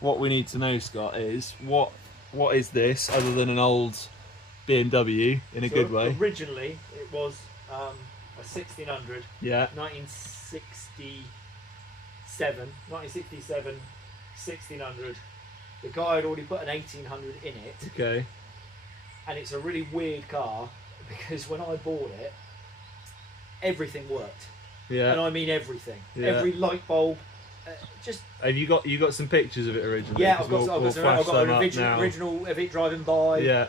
what we need to know, Scott, is what is this other than an old BMW in a good way? Originally, it was a 1600. Yeah. 1967, 1600. The guy had already put an 1800 in it. Okay. And it's a really weird car because when I bought it, everything worked. Yeah. And I mean everything. Yeah. Every light bulb. Just. Have you got some pictures of it originally? Yeah, I've got an original of it driving by. Yeah.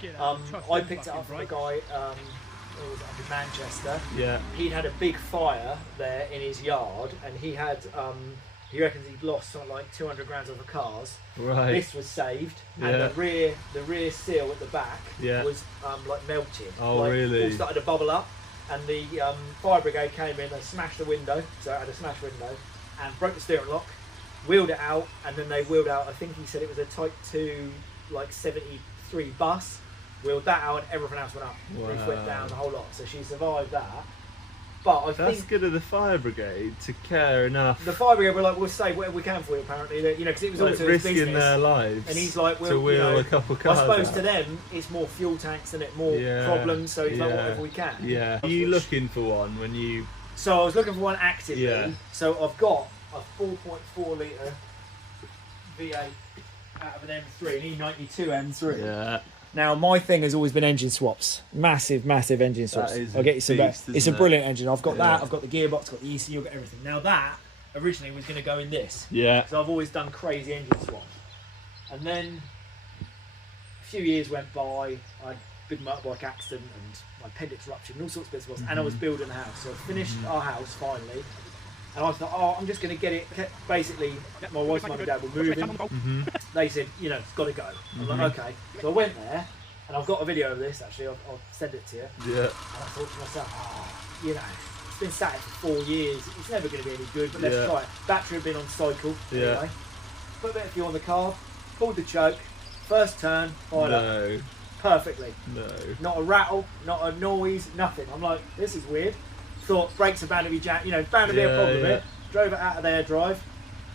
I picked it up from a guy who was up in Manchester. Yeah. He'd had a big fire there in his yard, and he had he reckons he'd lost something like 200 grand worth of cars. Right. This was saved, and the rear seal at the back was like melting. Oh, like, really? All started to bubble up, and the fire brigade came in. They smashed the window, so it had a smashed window, and broke the steering lock, wheeled it out, and then they wheeled out. I think he said it was a Type 2, like 73 bus. Wheeled that out, and everything else went up. Wow. Roof went down, the whole lot. So she survived that. But I That's think good of the fire brigade to care enough. the fire brigade were like, we'll save whatever we can for you. Apparently, you know, because it was like also his risking business. their lives. And he's like, well, to wheel a couple cars. I suppose out. to them, it's more fuel tanks and it more problems. So he's like, whatever we can. Yeah. Are you looking for one when you? So I was looking for one actively. Yeah. So I've got a 4.4 litre V8 out of an M3, an E92 M3. Yeah. Now my thing has always been engine swaps, massive engine swaps. I'll get you some better. It's a brilliant engine. I've got that. I've got the gearbox, got the ECU, I've got everything. Now that originally was going to go in this. Yeah. So I've always done crazy engine swaps, and then a few years went by. I had a big motorbike accident and my appendix ruptured and all sorts of bits and bobs. And I was building a house, so I finished our house finally. And I thought, oh, I'm just going to get it. Basically, my wife's mum and dad were moving. They said, you know, it's got to go. I'm like, okay. So I went there, and I've got a video of this, actually. I'll send it to you. Yeah. And I thought to myself, you know, it's been sat here for 4 years. It's never going to be any good, but let's try it. Battery had been on cycle. Anyway. Put a bit of fuel on the car, pulled the choke, first turn, fired up. Perfectly. No. Not a rattle, not a noise, nothing. I'm like, this is weird. Thought brakes are bound to be jammed, you know, bound to be a problem here. Drove it out of their drive,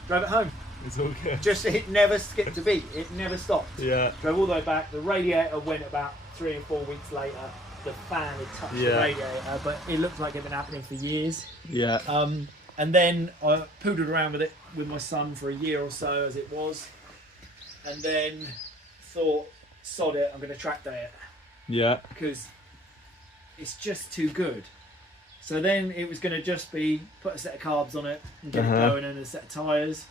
drove it home. It's all good. Just, it never skipped a beat, it never stopped. Yeah. Drove all the way back, the radiator went about 3 or 4 weeks later. The fan had touched the radiator, but it looked like it had been happening for years. Yeah. And then I poodled around with it with my son for a year or so as it was. And then thought, sod it, I'm going to track day it. Yeah. Because it's just too good. So then it was going to just be put a set of carbs on it and get it going, and a set of tyres.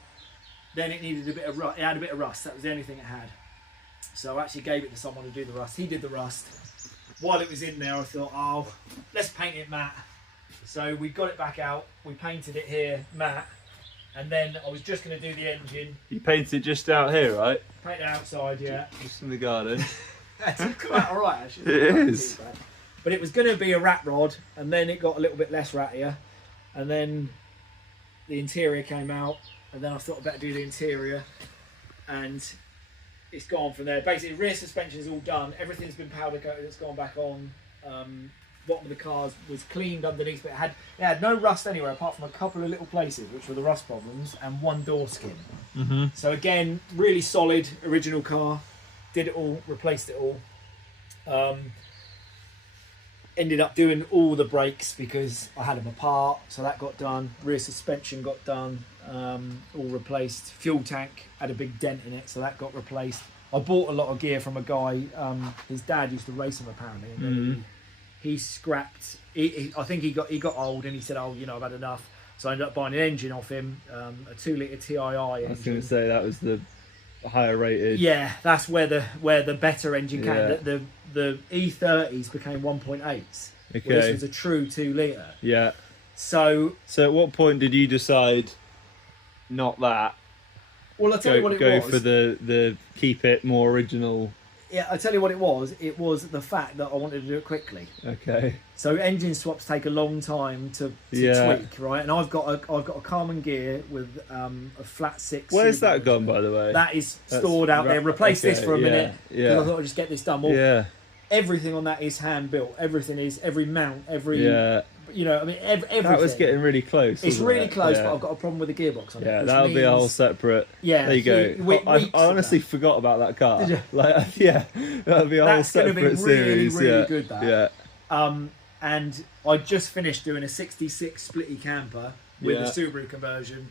Then it needed a bit of rust. It had a bit of rust. That was the only thing it had. So I actually gave it to someone to do the rust. He did the rust. While it was in there, I thought, oh, let's paint it matte. So we got it back out. We painted it here matte, and then I was just going to do the engine. You painted just out here, right? Paint it outside, yeah. Just in the garden. That's quite all right, actually. It is. But it was going to be a rat rod, and then it got a little bit less rattier, and then the interior came out, and then I thought I'd better do the interior, and it's gone from there. Basically, rear suspension is all done. Everything's been powder coated. It's gone back on. Bottom of the cars was cleaned underneath, but it had no rust anywhere apart from a couple of little places, which were the rust problems, and one door skin. So again, really solid original car. Did it all, replaced it all. Ended up doing all the brakes because I had them apart, so that got done. Rear suspension got done, all replaced. Fuel tank had a big dent in it, so that got replaced. I bought a lot of gear from a guy. His dad used to race him apparently, and then he scrapped. I think he got old, and he said, "Oh, you know, I've had enough." So I ended up buying an engine off him, a 2 litre TII engine. I was going to say that was the higher rated. Yeah, that's where the better engine came. The E30s became 1.8s, Okay. This was a true 2 litre. Yeah. So at what point did you decide not that? Well, I'll tell you what it go was. for the keep it more original. Yeah, I'll tell you what it was. It was the fact that I wanted to do it quickly. Okay. So engine swaps take a long time to tweak, right? And I've got a Carman Ghia with a flat 6. Where's that gone, by the way? That is stored out there. Replace this for a minute because I thought I'd just get this done. Well, everything on that is hand built. Everything is every mount, every you know, I mean, everything. That was getting really close. It's really close, yeah. but I've got a problem with the gearbox on it. Yeah, that would be a whole separate. Yeah, there you go. I honestly forgot about that car. Did you? Like, yeah, that would be a whole separate really, series. really yeah. good. That. Yeah. And I just finished doing a '66 splitty camper with a Subaru conversion,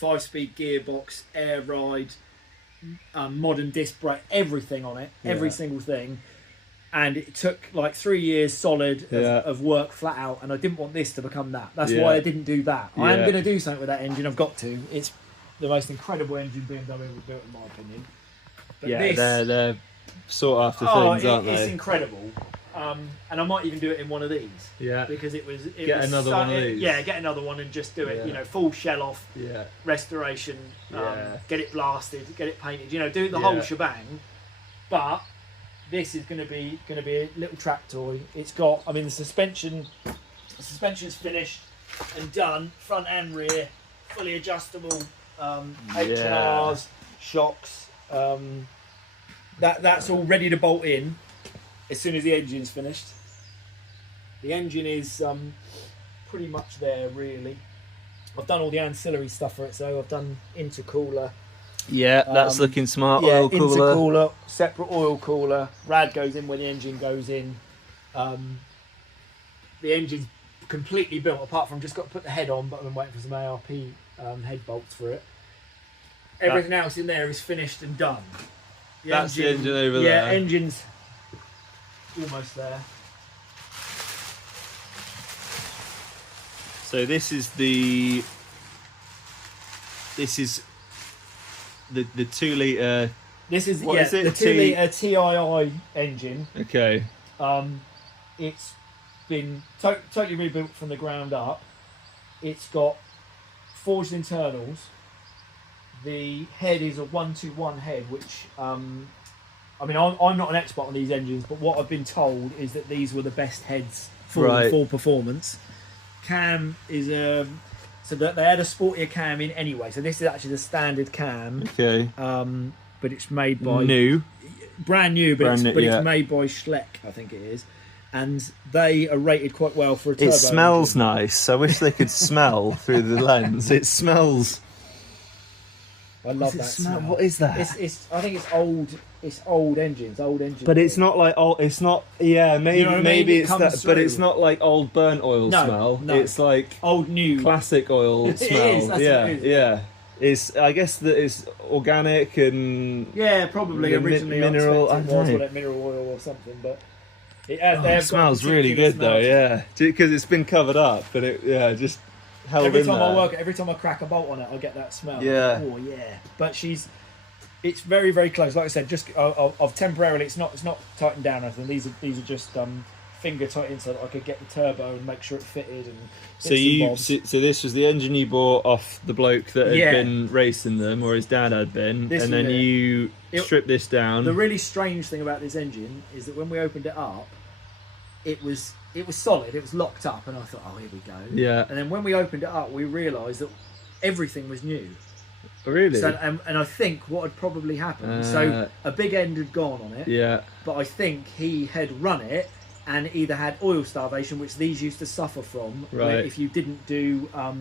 5-speed gearbox, air ride, modern disc brake, everything on it, every single thing. And it took like 3 years solid of work flat out, and I didn't want this to become that. That's why I didn't do that. I am going to do something with that engine. I've got to. It's the most incredible engine BMW ever built, in my opinion. But they're sought after things, aren't they? It's incredible. And I might even do it in one of these. Yeah. Because it was another one of these. Yeah, get another one and just do it. You know, full shell off. Yeah. Restoration. Get it blasted. Get it painted. You know, do the whole shebang. But this is going to be a little track toy. It's got. I mean, the suspension's finished and done, front and rear, fully adjustable. H&Rs, shocks. That's all ready to bolt in as soon as the engine's finished. The engine is pretty much there, really. I've done all the ancillary stuff for it, so I've done intercooler. Yeah, that's looking smart. Oil cooler. Intercooler, separate oil cooler. Rad goes in when the engine goes in. The engine's completely built, apart from just got to put the head on, but I've been waiting for some ARP head bolts for it. Everything else in there is finished and done. That's the engine over there. Yeah, engine's almost there. So this is the 2 litre. This is what is it? The 2 litre TII engine. Okay. It's been totally rebuilt from the ground up. It's got forged internals. The head is a 121 head, which I mean, I'm not an expert on these engines, but what I've been told is that these were the best heads for full performance. Cam is so that they had a sportier cam in anyway. So this is actually the standard cam. Okay. But it's made by brand new, but it's made by Schleck, I think it is. And they are rated quite well for a turbo. It smells engine. nice. I wish they could smell through the lens. It smells. I love that smell. What is that? It's. I think it's old. It's old engines. But it's not like old. It's not. Yeah, maybe you know what I mean? maybe it's that. Through. But it's not like old burnt oil smell. No. It's like old new classic oil smell. It is, that's what it is. Yeah. It's. I guess that it's organic and. Yeah, probably originally mineral. I don't know. Mineral oil or something, but. It smells really good though. Yeah, because it's been covered up, but it just. Every time I crack a bolt on it, I get that smell. Yeah. Oh yeah. But it's very, very close. Like I said, just I've temporarily, it's not tightened down or anything. These are just finger tightened so that I could get the turbo and make sure it fitted. And so this was the engine you bought off the bloke that had been racing them, or his dad had been, and then you stripped this down. The really strange thing about this engine is that when we opened it up, it was solid, it was locked up, and I thought, oh, here we go. Yeah. And then when we opened it up, we realised that everything was new. Really? So, and I think what had probably happened, so a big end had gone on it. Yeah. But I think he had run it and either had oil starvation, which these used to suffer from. Right. If you didn't do a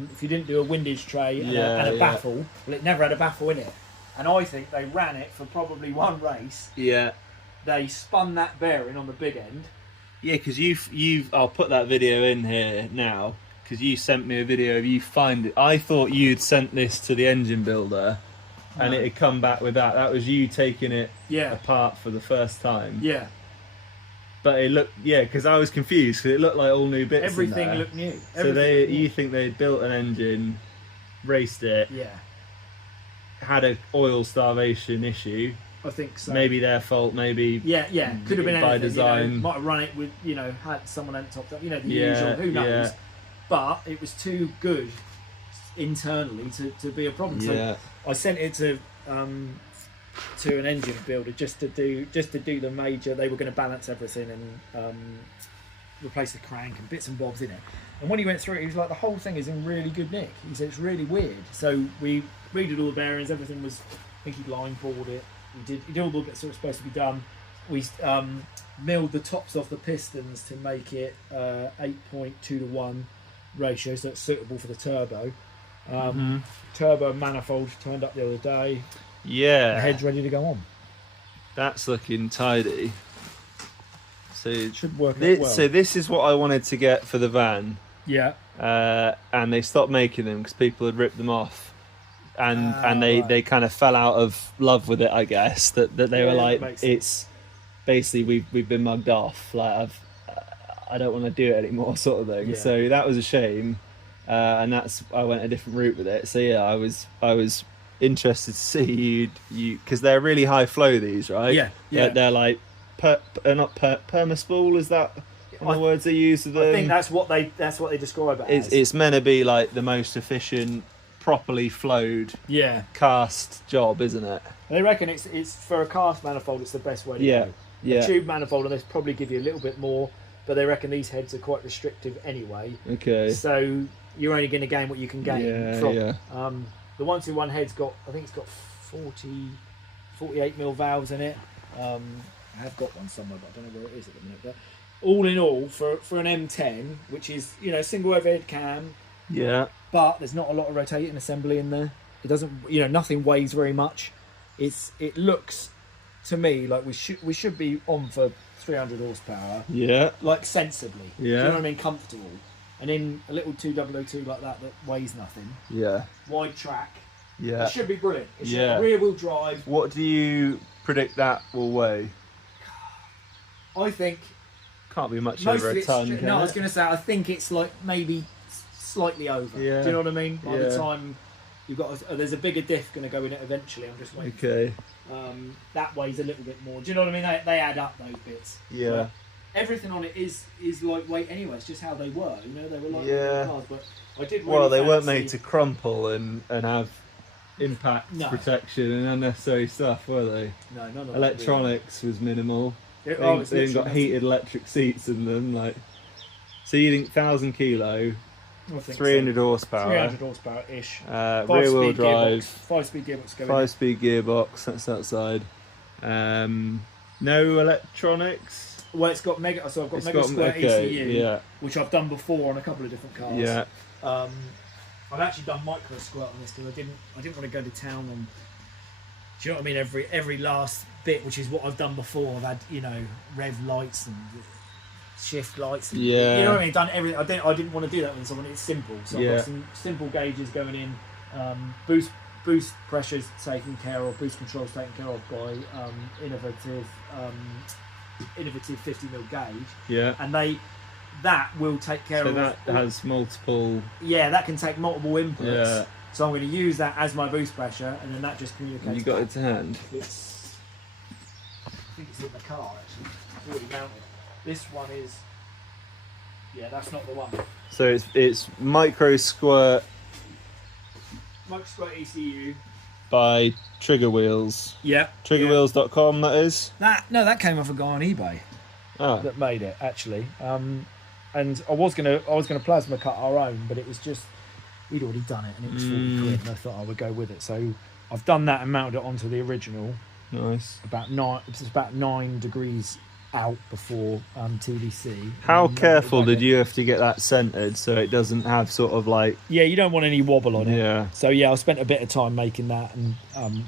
windage tray and a baffle, well, it never had a baffle in it. And I think they ran it for probably one race. Yeah. They spun that bearing on the big end. Yeah, because you've I'll put that video in here now, because you sent me a video of you find it. I thought you'd sent this to the engine builder and it had come back with that. That was you taking it apart for the first time. Yeah. But it looked, because I was confused, because it looked like all new bits. Everything looked new. You think they'd built an engine, raced it, had an oil starvation issue. I think so. Maybe their fault, maybe could have been by anything, design. Might have run it with, had someone on top of, the usual, who knows. But it was too good internally to be a problem. So I sent it to an engine builder just to do the major. They were going to balance everything and replace the crank and bits and bobs in it. And when he went through it, he was like, the whole thing is in really good nick. He said, it's really weird. So we redid all the bearings, everything was, I think he'd line bored it. He did all the bits that were supposed to be done. we milled the tops off the pistons to make it 8.2:1 ratio, so it's suitable for the turbo. Turbo manifold turned up the other day. Yeah. The head's ready to go on. That's looking tidy. So it should work out well. So this is what I wanted to get for the van. Yeah. And they stopped making them because people had ripped them off, and they kind of fell out of love with it, I guess. That they were like, it's basically we've been mugged off. Like I don't want to do it anymore, sort of thing. Yeah. So that was a shame, and I went a different route with it. So yeah, I was interested to see you because they're really high flow, these, right? Yeah, yeah. They're like not perma-spool, is that one of the words they use? I think that's what they describe it as. It's meant to be like the most efficient, properly flowed cast job, isn't it? They reckon it's for a cast manifold, it's the best way to go. Yeah. A tube manifold on this probably give you a little bit more, but they reckon these heads are quite restrictive anyway. Okay. So you're only going to gain what you can gain from. Yeah. The 121 head's got, I think it's got 48mm valves in it. I have got one somewhere, but I don't know where it is at the minute. But all in all, for an M10, which is, single overhead cam. Yeah. But there's not a lot of rotating assembly in there. It doesn't, nothing weighs very much. It looks to me like we should be on for 300 horsepower. Yeah. Like sensibly. Yeah. Do you know what I mean? Comfortable. And in a little 2002 like that weighs nothing. Yeah. Wide track. Yeah. It should be brilliant. It should be rear wheel drive. What do you predict that will weigh? I think can't be much over a ton. No, I was going to say I think it's like maybe slightly over. Yeah. Do you know what I mean? By the time you've got, there's a bigger diff going to go in it eventually. I'm just waiting. Okay. That weighs a little bit more. Do you know what I mean? They add up those bits. Yeah. But everything on it is lightweight anyway. It's just how they were. They were lightweight cars, but I did. Really they weren't made to crumple and have impact protection and unnecessary stuff, were they? No, none of that. Electronics was minimal. They even got heated electric seats in them. So you think 1,000 kilo, 300 horsepower, 300 horsepower ish. Rear wheel drive, 5-speed gearbox going. 5-speed gearbox. That's outside. No electronics. Well, it's got mega. So I've got mega square ECU, which I've done before on a couple of different cars. Yeah. I've actually done micro squirt on this because I didn't want to go to town on. Do you know what I mean? Every last bit, which is what I've done before. I've had rev lights and shift lights. And, you know what I mean? Done everything. I didn't want to do that with someone. It's simple. So I've got some simple gauges going in. Boost pressures taken care of. Boost controls taken care of by innovative 50mm gauge. Yeah. And that will take care of. So that has multiple. Yeah, that can take multiple inputs. Yeah. So I'm going to use that as my boost pressure, and then that just communicates. You got it to hand? I think it's in the car actually. It's already mounted. This one is. Yeah, that's not the one. So it's micro squirt. Micro squirt ECU. By Trigger Wheels. Yeah. Triggerwheels.com, that is. That came off a guy on eBay. Oh. That made it actually. And I was gonna plasma cut our own, but it was just. We'd already done it and it was 40 quid and I thought I would go with it. So I've done that and mounted it onto the original. Nice. It's about 9 degrees out before TDC. How careful did you have to get that centered so it doesn't have sort of like... Yeah, you don't want any wobble on it. Yeah. So yeah, I spent a bit of time making that and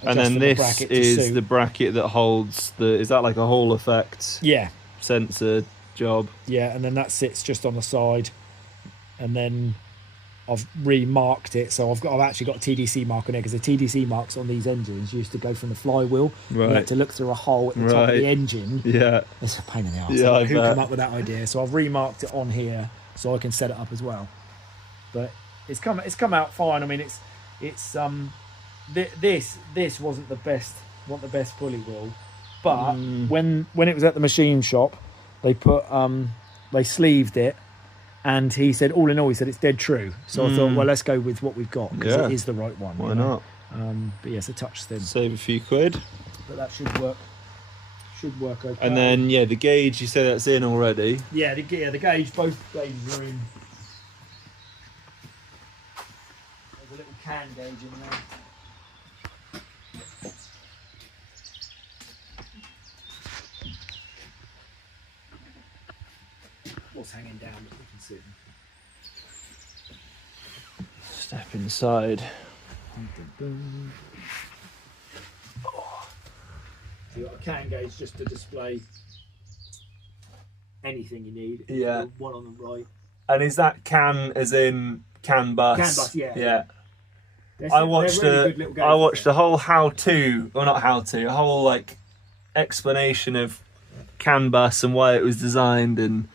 then this is the bracket that holds the... Is that like a Hall effect? Yeah. Sensor job? Yeah, and then that sits just on the side and then... I've remarked it, so I've actually got a TDC mark on it because the TDC marks on these engines used to go from the flywheel. Right. You had to look through a hole at the top of the engine. Yeah, it's a pain in the arse. Yeah, who came up with that idea? So I've remarked it on here so I can set it up as well. But it's come out fine. I mean, this wasn't the best pulley wheel, but when it was at the machine shop, they put they sleeved it. And he said, all in all, it's dead true. So I thought, well, let's go with what we've got because it is the right one. Why not? But yes, a touch thin. Save a few quid. But that should work. Should work okay. And then the gauge, you said that's in already. Yeah, the gauge, both gauges are in. There's a little can gauge in there. sitting. Step inside. So you've got a can gauge just to display anything you need. Yeah. One on the right. And is that can as in CAN bus? CAN bus, yeah. Yeah. They're I watched really good little I gauges watched there. a whole how-to, or not how-to, a whole like explanation of CAN bus and why it was designed and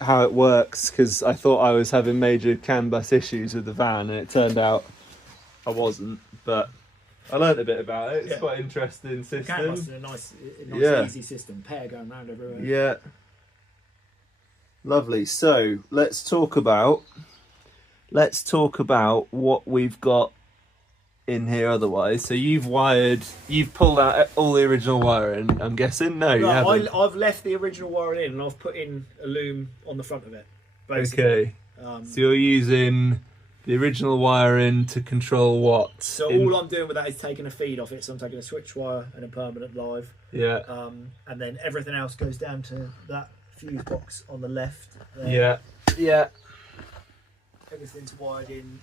how it works, because I thought I was having major CAN bus issues with the van, and it turned out I wasn't. But I learnt a bit about it. It's quite an interesting system. CAN bus is a nice easy system. Pair going around everywhere. Yeah. Lovely. So let's talk about what we've got in here otherwise. So you've pulled out all the original wiring, I'm guessing? No, you haven't. I've left the original wiring in and I've put in a loom on the front of it, basically. Okay. So you're using the original wiring to control what? So all I'm doing with that is taking a feed off it. So I'm taking a switch wire and a permanent live. Yeah. And then everything else goes down to that fuse box on the left there. Yeah. Yeah. Everything's wired in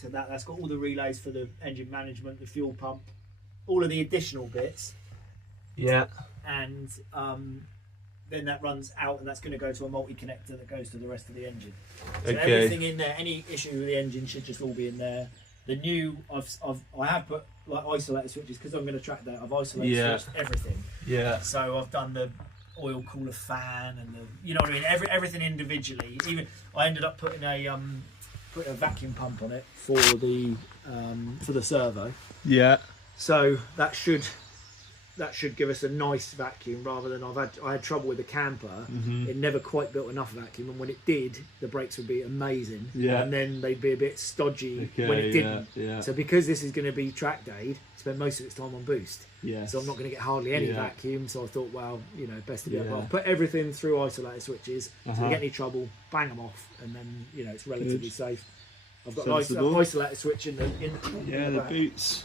to that. That's got all the relays for the engine management, the fuel pump, all of the additional bits. Yeah. And then that runs out, and that's going to go to a multi-connector that goes to the rest of the engine. So everything in there, any issue with the engine should just all be in there. The new, I have put like isolator switches because I'm going to track that. I've isolated switched everything. Yeah. So I've done the oil cooler fan and the, you know what I mean, everything individually. Even I ended up putting a vacuum pump on it for the servo. Yeah. So that should give us a nice vacuum rather than I had trouble with the camper. Mm-hmm. It never quite built enough vacuum, and when it did, the brakes would be amazing. Yeah. And then they'd be a bit stodgy when it didn't. Yeah. So because this is going to be track dayed, spend most of its time on boost. Yeah. So I'm not going to get hardly any vacuum. So I thought, well, you know, best to be I'll put everything through isolator switches. So if we get any trouble, bang them off, and then you know it's relatively safe. I've got an isolator switch in the the boots.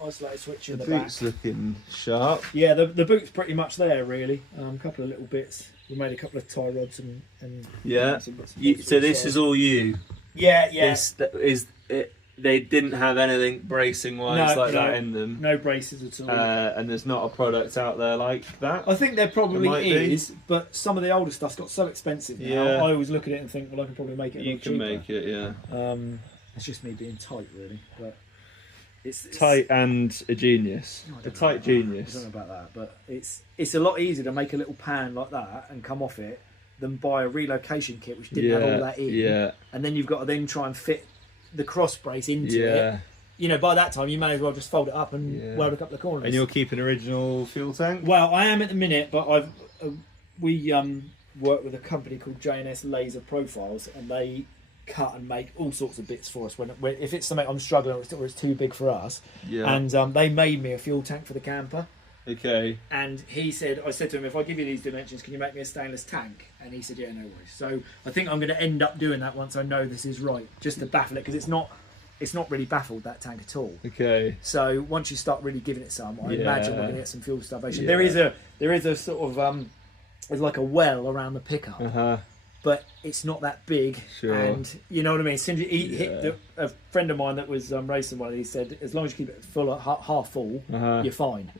Isolator switch in The the back. boots looking sharp. Yeah, the boot's pretty much there really. A couple of little bits. We made a couple of tie rods and some bits and So this is all you. Yeah. They didn't have anything bracing wise that in them. No braces at all. And there's not a product out there like that. I think there probably is, but some of the older stuff's got so expensive now. Yeah. I always look at it and think, well, I can probably make it. You can make it, yeah. It's just me being tight, really. But it's tight and a genius. A tight genius. I don't know about that, but it's a lot easier to make a little pan like that and come off it than buy a relocation kit which didn't have all that in. Yeah. And then you've got to then try and fit the cross brace into it. You know, by that time you may as well just fold it up and weld a couple of corners. And you're keeping original fuel tank? Well, I am at the minute, but we work with a company called J&S Laser Profiles, and they cut and make all sorts of bits for us when if it's something I'm struggling with or it's too big for us. Yeah. And they made me a fuel tank for the camper. Okay. And I said to him, if I give you these dimensions, can you make me a stainless tank? And he said, yeah, no worries. So I think I'm going to end up doing that once I know this is right, just to baffle it, because it's not really baffled, that tank at all. Okay. So once you start really giving it some, I imagine we're going to get some fuel starvation. There is a sort of there's like a well around the pickup. But it's not that big, and you know what I mean. As soon as a friend of mine that was racing one, he said, as long as you keep it full, half full, you're fine.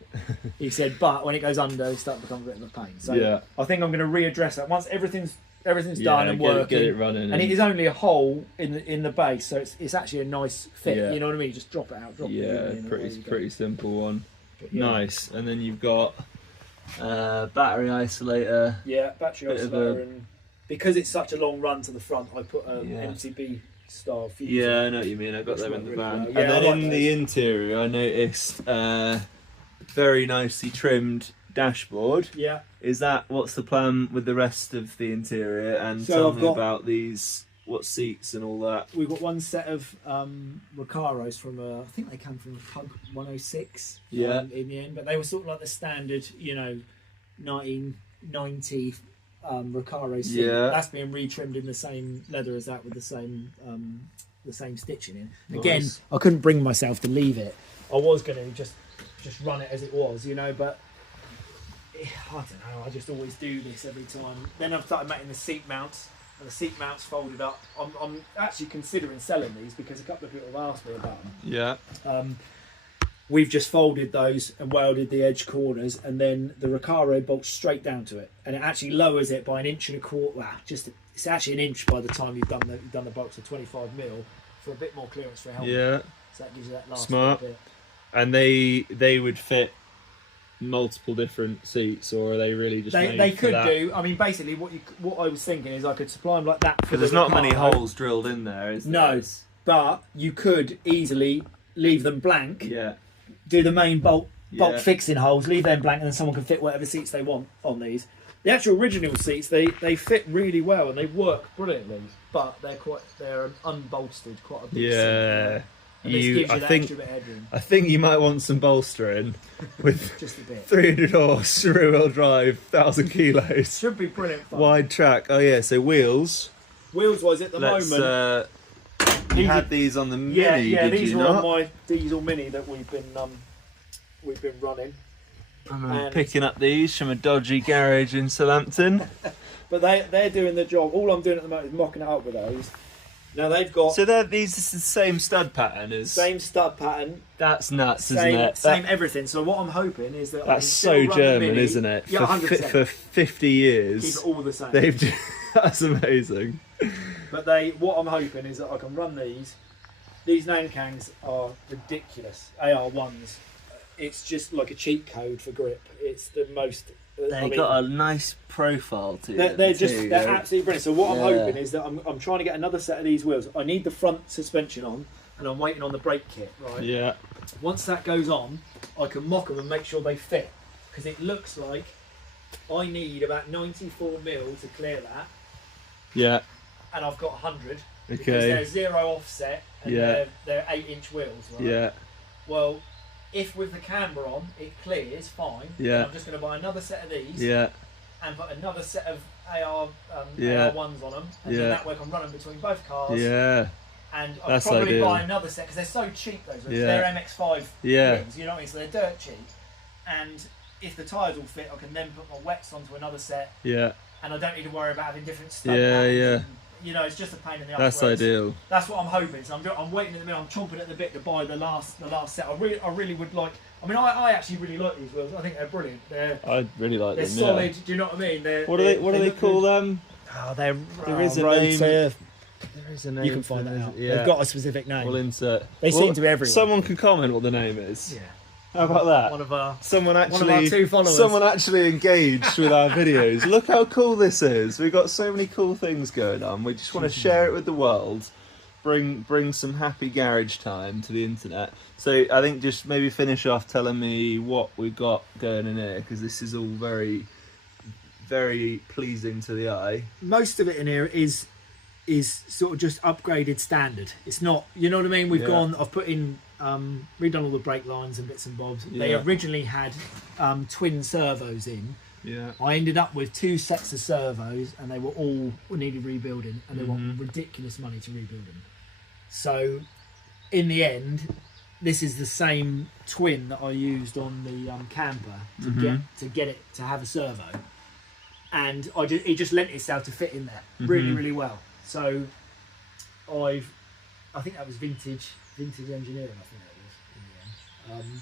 He said, but when it goes under, it starts to become a bit of a pain. So I think I'm going to readdress that once everything's done and working. Get it running, and it is only a hole in the base, so it's actually a nice fit. You know what I mean? You just drop it out, drop it in. Pretty simple one. Nice. And then you've got battery isolator. Yeah, battery isolator and. Because it's such a long run to the front, I put an MCB style fuse. Yeah, I know what you mean. I got them in the van. And then in the interior, I noticed very nicely trimmed dashboard. Yeah. What's the plan with the rest of the interior? And tell me about what seats and all that. We've got one set of Recaros from I think they come from Pug 106. In the end, but they were sort of like the standard, 1990. Recaro seat. That's being retrimmed in the same leather as that with the same stitching in. Again, I couldn't bring myself to leave it. I was going to just run it as it was, but I don't know. I just always do this every time. Then I've started making the seat mounts, and the seat mounts folded up. I'm actually considering selling these because a couple of people have asked me about them. Yeah. We've just folded those and welded the edge corners, and then the Recaro bolts straight down to it, and it actually lowers it by 1.25 inches. Well, it's actually 1 inch by the time you've done the bolts to 25 mil for a bit more clearance for a helmet. Yeah. So that gives you that last Smart. bit. And they would fit multiple different seats, or are they really just made they for could that? do. I mean, basically, what I was thinking is I could supply them like that. Because there's not many holes drilled in there, is there? No, but you could easily leave them blank. Yeah. Do the main bolt Yeah. fixing holes, leave them blank, and then someone can fit whatever seats they want on these. The actual original seats, they fit really well and they work brilliantly, but they're unbolstered quite a bit. Yeah. And this gives you that extra bit of headroom. I think you might want some bolstering with Just a bit. 300 horse, rear wheel drive, 1,000 kilos, Should be brilliant fun. wide track. Oh yeah, so wheels. Wheels wise at the moment. You had these on the Mini, yeah, did these you were not? on my diesel Mini that we've been running. I'm picking up these from a dodgy garage in Southampton. But they're doing the job. All I'm doing at the moment is mocking it up with those. Now they've got So these is the same stud pattern as. same stud pattern, That's nuts, isn't same it? same everything. So what I'm hoping is that I can That's still so run the German, Mini. isn't it? Yeah, 100%. For 50 Keep years, it all the same. that's amazing. But what I'm hoping is that I can run these. These Nankangs are ridiculous. AR1s. It's just like a cheat code for grip. It's the most. They've got a nice profile to them. They're absolutely brilliant. So what I'm Yeah. hoping is that I'm trying to get another set of these wheels. I need the front suspension on, and I'm waiting on the brake kit. Right. Yeah. Once that goes on, I can mock them and make sure they fit, because it looks like I need about 94 mil to clear that, Yeah. and I've got 100 because Okay. they're zero offset and Yeah. they're 8-inch wheels. Right? Yeah. Well, if with the camber on it clears fine, Yeah. then I'm just going to buy another set of these Yeah. and put another set of Yeah. AR1s on them, and Yeah. then that way I can run them between both cars. Yeah. And I'll That's probably ideal. buy another set because they're so cheap. Those ones. Yeah. They're MX5 Yeah. rims, you know what I mean? So they're dirt cheap. And if the tyres all fit, I can then put my wets onto another set, Yeah. and I don't need to worry about having different stuff. Yeah. Yeah. You know, it's just a pain in the ass. That's whereas ideal. That's what I'm hoping. So I'm waiting in the middle. I'm chomping at the bit to buy the last set. I really would like. I mean, I actually really like these wheels. I think they're brilliant. I really like They're them. solid. Yeah. Do you know what I mean? What do they look call good. them? Oh, they're There is a road name. surf. There is a name. You can find that out. Yeah. They've got a specific name. We'll insert. They seem to be everywhere. Someone can comment what the name is. Yeah. How about that? One of our Someone our actually, 2 followers. someone actually engaged with our videos. Look how cool this is. We've got so many cool things going on. We just want to share it with the world. Bring some happy garage time to the internet. So I think just maybe finish off telling me what we've got going in here, because this is all very, very pleasing to the eye. Most of it in here is sort of just upgraded standard. It's not, you know what I mean? We've Yeah. I've put in, redone all the brake lines and bits and bobs. They Yeah. originally had twin servos in. Yeah. I ended up with 2 sets of servos, and they were all needed rebuilding, and they want Mm-hmm. ridiculous money to rebuild them. So, in the end, this is the same twin that I used on the camper to get it to have a servo, and it just lent itself to fit in there really, really well. So, I think that was vintage engineering. I think that was in the end.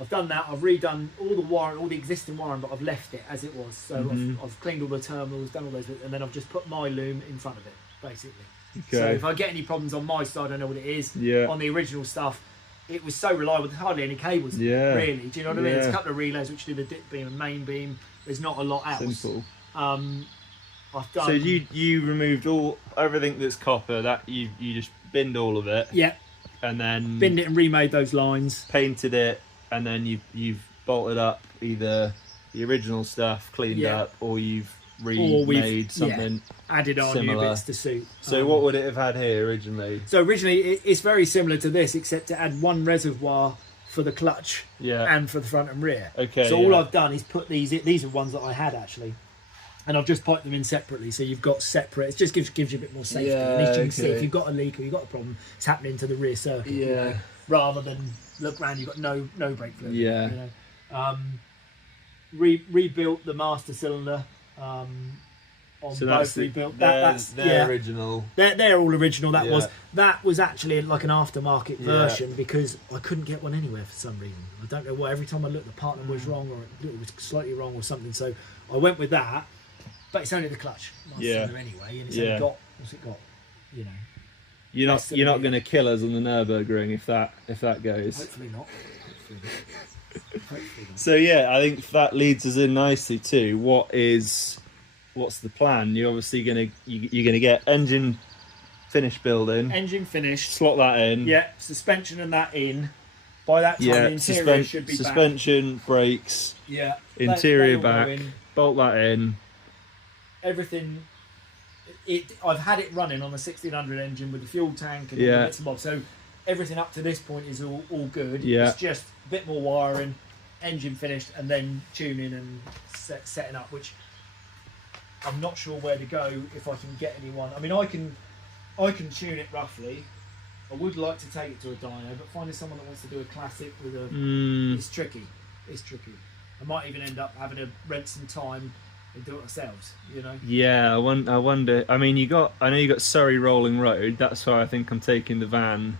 I've done that. I've redone all the existing wiring, but I've left it as it was. So I've cleaned all the terminals, done all those bits, and then I've just put my loom in front of it, basically. Okay. So if I get any problems on my side, I know what it is. Yeah. On the original stuff, it was so reliable. There's hardly any cables. Yeah. Really. Do you know what I mean? There's a Yeah. couple of relays which do the dip beam and main beam. There's not a lot else. Simple. I've done. So you removed everything that's copper. That you just binned all of it. Yeah. And then Binned it and remade those lines. painted it, and then you've bolted up either the original stuff, cleaned Yeah. up, or you've Or we've remade something. added on similar. new bits to suit. So what would it have had here originally? So originally it's very similar to this, except it had one reservoir for the clutch Yeah. and for the front and rear. Okay, So all yeah. I've done is put these are ones that I had actually, and I've just piped them in separately. So you've got separate. It just gives you a bit more safety. Yeah, At least you can see okay. if you've got a leak or you've got a problem, it's happening to the rear circuit. you Yeah. know, rather than look round, you've got no brake fluid. Yeah. You know? rebuilt the master cylinder. On So both that's rebuilt. That's yeah. original. They're all original. Yeah. That was actually like an aftermarket version because I couldn't get one anywhere for some reason. I don't know why. Every time I looked, the part number was wrong or it was slightly wrong or something. So I went with that. But it's only the clutch master cylinder anyway, and it's only got what's it got? You know. You're not going to kill us on the Nürburgring if that goes. Hopefully not. So yeah, I think that leads us in nicely to what's the plan? You're obviously you're gonna get engine finished building. Engine finished. Slot that in. Yeah, suspension and that in. By that time, the interior should be suspension, back. brakes. Yeah. Interior back. Bolt that in. Everything. I've had it running on the 1600 engine with the fuel tank and all the bits and bobs. So everything up to this point is all good. Yeah. It's just a bit more wiring, engine finished, and then tuning and setting up, which I'm not sure where to go if I can get anyone. I mean, I can tune it roughly. I would like to take it to a dyno, but finding someone that wants to do a classic with a it's tricky. It's tricky. I might even end up having to rent some time and do it ourselves. You know. Yeah, I wonder. I mean, I know you got Surrey Rolling Road. That's why I think I'm taking the van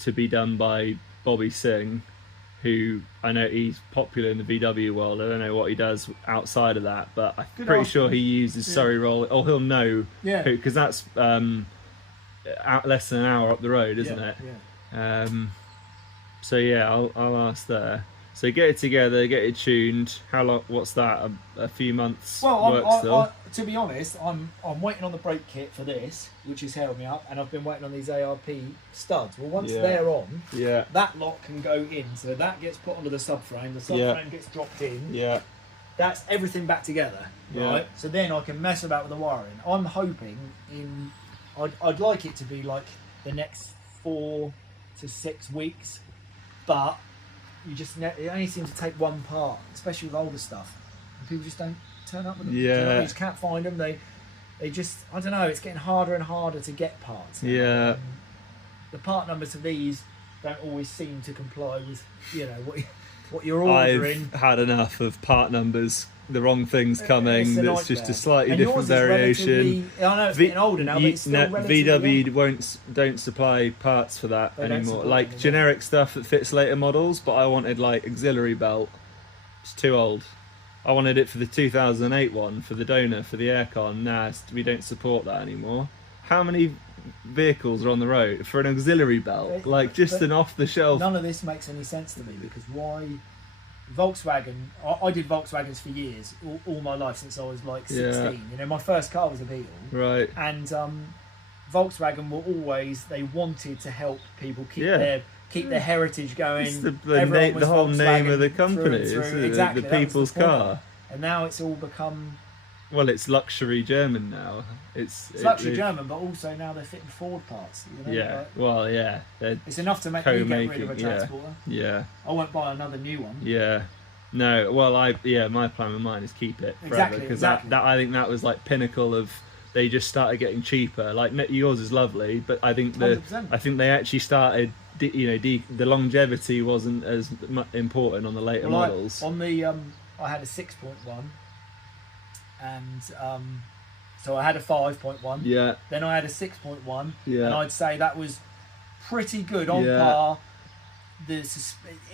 to be done by Bobby Singh, who I know he's popular in the VW world. I don't know what he does outside of that, but I'm pretty sure he uses Surrey Rolling. Or he'll know, because that's less than an hour up the road, isn't it? Yeah. So yeah, I'll ask there. So get it together, get it tuned. How long? What's that? A few months work still? To be honest, I'm waiting on the brake kit for this, which has held me up, and I've been waiting on these ARP studs. Well, once they're on, that lot can go in. So that gets put onto the subframe. The subframe gets dropped in. Yeah. That's everything back together, right? So then I can mess about with the wiring. I'm hoping I'd like it to be like the next 4 to 6 weeks, but it only seems to take one part, especially with older stuff. And people just don't turn up with them. You just can't find them. They just, I don't know, it's getting harder and harder to get parts. The part numbers of these don't always seem to comply with, what you're ordering. I've had enough of part numbers, the wrong things coming. That's just a slightly different variation. I know it's getting older now, but it's still VW don't supply parts for that anymore. Like generic stuff that fits later models, but I wanted like auxiliary belt. It's too old. I wanted it for the 2008 one, for the donor, for the aircon. Nah, we don't support that anymore. How many vehicles are on the road for an auxiliary belt? Like just an off-the-shelf. None of this makes any sense to me, because why? Volkswagen, I did Volkswagens for years, all my life since I was like 16. My first car was a Beetle. Right. And Volkswagen were always, they wanted to help people keep their heritage going. It's the whole name of the company, isn't it? Exactly, the people's car. And now it's all become... Well, it's luxury German now. It's luxury German, but also now they're fitting Ford parts. It's enough to make me get rid of a transporter. Yeah. I won't buy another new one. Yeah. No, well, my plan with mine is keep it forever, because that I think that was like pinnacle of. They just started getting cheaper. Like yours is lovely, but I think 100%. They actually started. The longevity wasn't as important on the later models. I had a 6.1. And so I had a 5.1. Yeah. Then I had a 6.1. Yeah. And I'd say that was pretty good on par.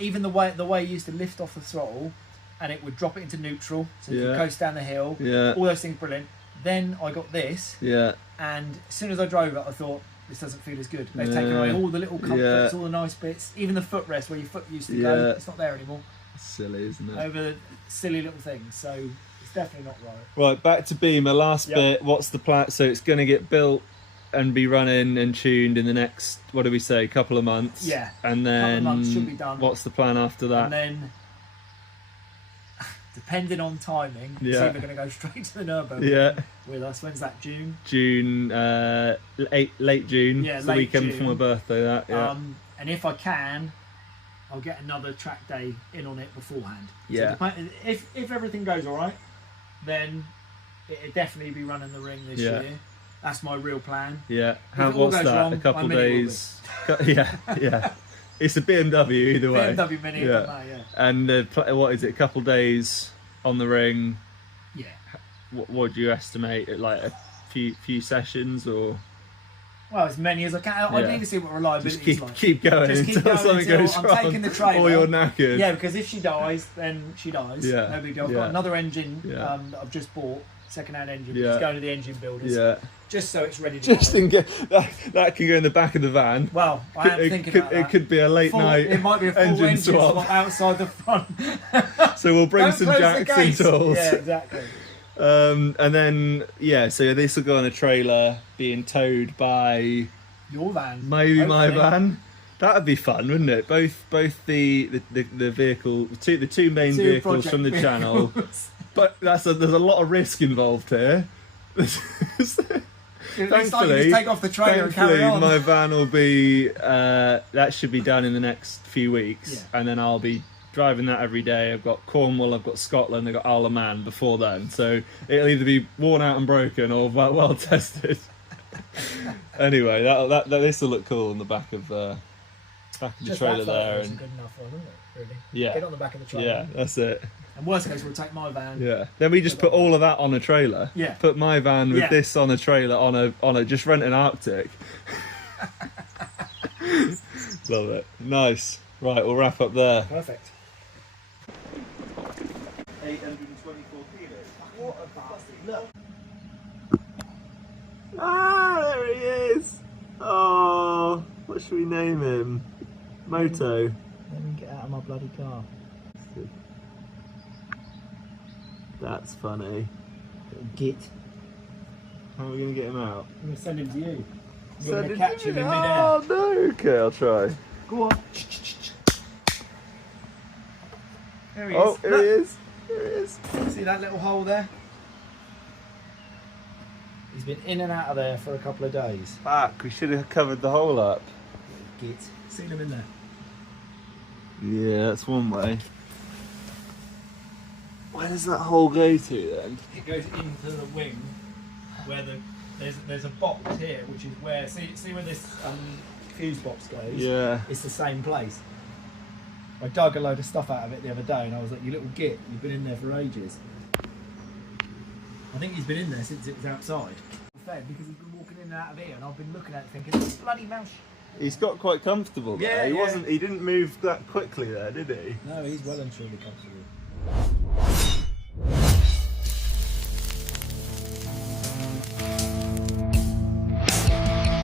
Even the way you used to lift off the throttle, and it would drop it into neutral, so you could coast down the hill. Yeah. All those things brilliant. Then I got this. Yeah. And as soon as I drove it, I thought, this doesn't feel as good. They've taken away all the little comforts, all the nice bits, even the footrest where your foot used to go. It's not there anymore. It's silly, isn't it? Over silly little things. So. Definitely not right. Right, back to Beamer. Last bit. What's the plan? So it's going to get built and be running and tuned in the next, what do we say, couple of months? Yeah. And then couple of months should be done. What's the plan after that? And then, depending on timing, it's either going to go straight to the Nürburgring with us. When's that? June. Late June. Yeah, the weekend June. For my birthday. That. Yeah. And if I can, I'll get another track day in on it beforehand. Yeah. So if everything goes all right, then it'll definitely be running the ring this year. That's my real plan. Yeah. What's that? Wrong, a couple days. Yeah. It's a BMW either way. BMW Mini. Yeah. Yeah. And what is it? A couple days on the ring. Yeah. What do you estimate? Like a few sessions or? Well, as many as I can. I need to see what reliability is like. Keep going until something goes wrong. I'm taking the trailer. Or you're knackered. Yeah, because if she dies, then she dies. Yeah. No big deal. I've got another engine that I've just bought, second-hand engine, which is going to the engine builders. Yeah. Just so it's ready to Just in case that can go in the back of the van. Well, I am thinking about that. It could be a late night. It might be a full engine swap outside the front. So we'll bring some jacks and tools. Yeah, exactly. And then so this will go on a trailer being towed by your van. Maybe hopefully. my van. That'd be fun, wouldn't it? Both the vehicle, the two main vehicles from the channel. But there's a lot of risk involved here. Thankfully, just take off the trailer and carry on. My van will be that should be done in the next few weeks, and then I'll be driving that every day. I've got Cornwall, I've got Scotland, I've got Isle of Man before then, so it'll either be worn out and broken or well tested. Anyway, this will look cool on the back of the trailer there. And good enough for them, isn't it? Really? Yeah. Get on the back of the trailer. Yeah, that's it. And worst case, we'll take my van. Yeah. Then we just put all of that on a trailer. Yeah. Put my van with this on a trailer on a just rent an Arctic. Love it. Nice. Right, we'll wrap up there. Perfect. 824 kilos. What a bastard! Look. Ah, there he is. Oh, what should we name him? Moto. Let me get out of my bloody car. That's funny. Git. How are we going to get him out? I'm going to send him to you. You're Send going to catch him in midair. Oh no, okay, I'll try. Go on. There he is. Oh, here he is. Here he is. See that little hole there? He's been in and out of there for a couple of days. Fuck, we should have covered the hole up. Git. Seen him in there. Yeah, that's one way. Where does that hole go to then? It goes into the wing where there's a box here, which is where see where this fuse box goes. Yeah. It's the same place. I dug a load of stuff out of it the other day, and I was like, "You little git, you've been in there for ages." I think he's been in there since it was outside. Fed because he's been walking in and out of here, and I've been looking at it thinking, "This bloody mouse." He's got quite comfortable there. Yeah, He didn't move that quickly there, did he? No, he's well and truly comfortable.